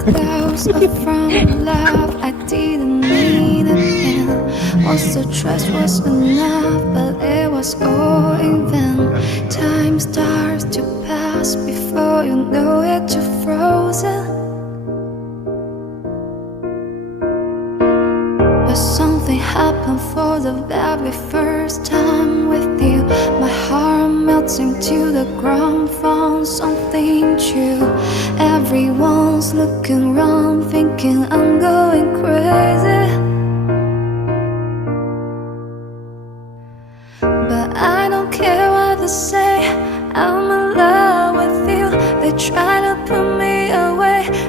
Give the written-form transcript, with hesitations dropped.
Clouds up from love, I didn't need a pen. Also trust was enough, but it was all in vain. Time starts to pass before you know it, you're frozen. But something happened for the very first time with you. My heart melts into the ground, found something true. Everyone's looking around, thinking I'm going crazy. But I don't care what they say.